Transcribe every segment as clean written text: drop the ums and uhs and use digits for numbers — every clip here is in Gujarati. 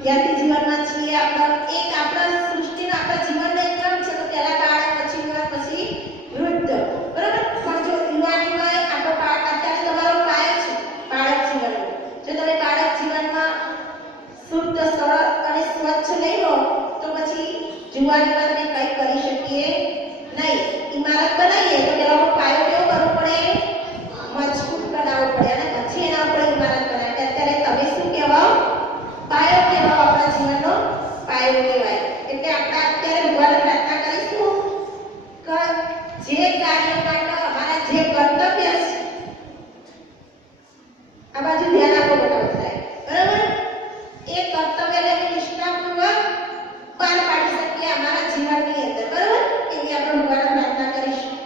વિદ્યાર્થી જીવનમાં છીએ આપણે એક આપણા સૃષ્ટિનો આપણા જીવનનો એક ક્રમ છે તો પહેલા બાળક પછી યુવાન પછી વૃદ્ધ બરાબર પણ જો યુવાનીમાં આપણો અત્યારે તમારો પાયો છે બાળક જીવનનો જો તમે બાળક જીવનમાં શુદ્ધ સરળ અને સ્વચ્છ નહીં હો તો પછી જુવાનીમાં તમે કંઈ કરી શકીએ નહીં ઇમારત બનાવીએ તો પેલા પાયો કેવો કરવો પડે મજબૂત બનાવવો પડે અને પછી એના ઉપર ઇમારત બનાવે અત્યારે તમે શું કહેવાઓ પાયો કહેવાઓ આપણા જીવનનો પાયો કહેવાય એટલે આપણે અત્યારે ભગવાનને પ્રાર્થના કરીશું કે જે કાર્ય માટે અમારા જે કર્તવ્ય છે આ બાજુ ધ્યાન આપો બધા બરાબર એ કર્તવ્યને નિષ્ઠાપૂર્વક પાર પાડી શકીએ અમારા જીવનની અંદર બરાબર એવી આપણે ભગવાનને પ્રાર્થના કરીશું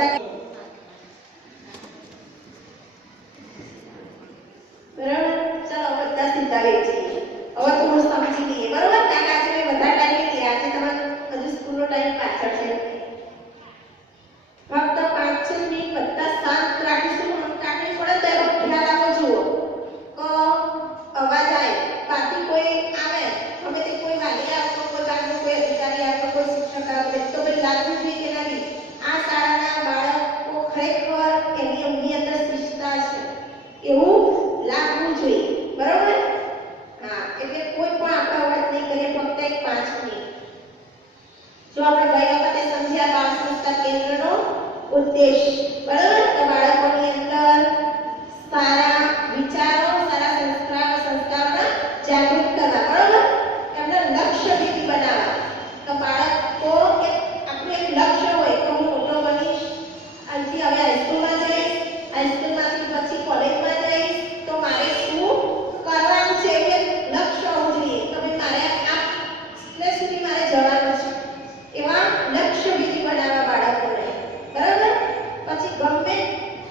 બધા બરાબર. ચાલો બધા સીધા રહી જઈએ. હવે થોડું સમજી લઈએ બરાબર. કારણ આજે મેં બધા ટાઈમ લઈએ, આજે તમારો હજુ સ્કૂલનો ટાઈમ પાછળ છે. ફક્ત 5 મિનિટ બધા શાંત રાખીશું. કાકડી પડે તો એનો ખ્યાલ આપો. જુઓ અવાજ આવે, બાકી કોઈ આવે, હવે તે કોઈ વાલી આવતો, કોઈ બાજુ કોઈ અધિકારી આવતો, કોઈ શિક્ષક આવતો, તો ભાઈ લાગવું જોઈએ કે નથી. આ શાળાના બાળકો ખરેખર એમની અંદર શિસ્તતા છે એવું લાગવું જોઈએ બરાબર. હા, એટલે કોઈ પણ આપણે અવાજ નહીં કરીએ, ફક્ત એક 5 મિનિટ. જો આપણે ગઈ વખતે સમજ્યા બાળ સંસ્કાર કેન્દ્રનો ઉદ્દેશ બરાબર, તો બાળકોની અંદર સારા વિચારો, સારા સંસ્કારોના જાગૃત કરવા બરાબર, એમને લક્ષ્યભેદી બનાવવા. તો બાળકો આપણું એક લક્ષ્ય હોય કે હું મોટો બનીશ, આજથી હવે હાઈસ્કૂલમાં જઈશ, હાઈસ્કૂલમાંથી પછી કોલેજમાં જઈશ, તો મારે શું કરવાનું છે એવું એક લક્ષ્ય હોવું જોઈએ. તો ભાઈ મારે આ સ્ટેજ સુધી મારે જવાનું છે, એવા લક્ષ્યભેદી બનાવવા બાળકોને બરાબર. પછી ગમે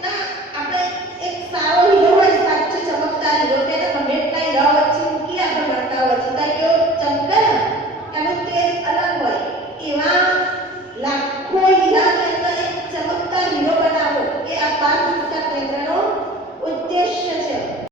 ના આપણે એક સારો હીરો હોય, સાચો ચમકદાર હીરો, તે તો ગમે એટલા હીરા વચ્ચે મૂકી આપણે મળતા હોય છે, તો કેવો ચમકે ને, એનું તેજ અલગ હોય. એવા લાખો હીરાની અંદર એક ચમકદાર હીરો બનાવો, એ આ 5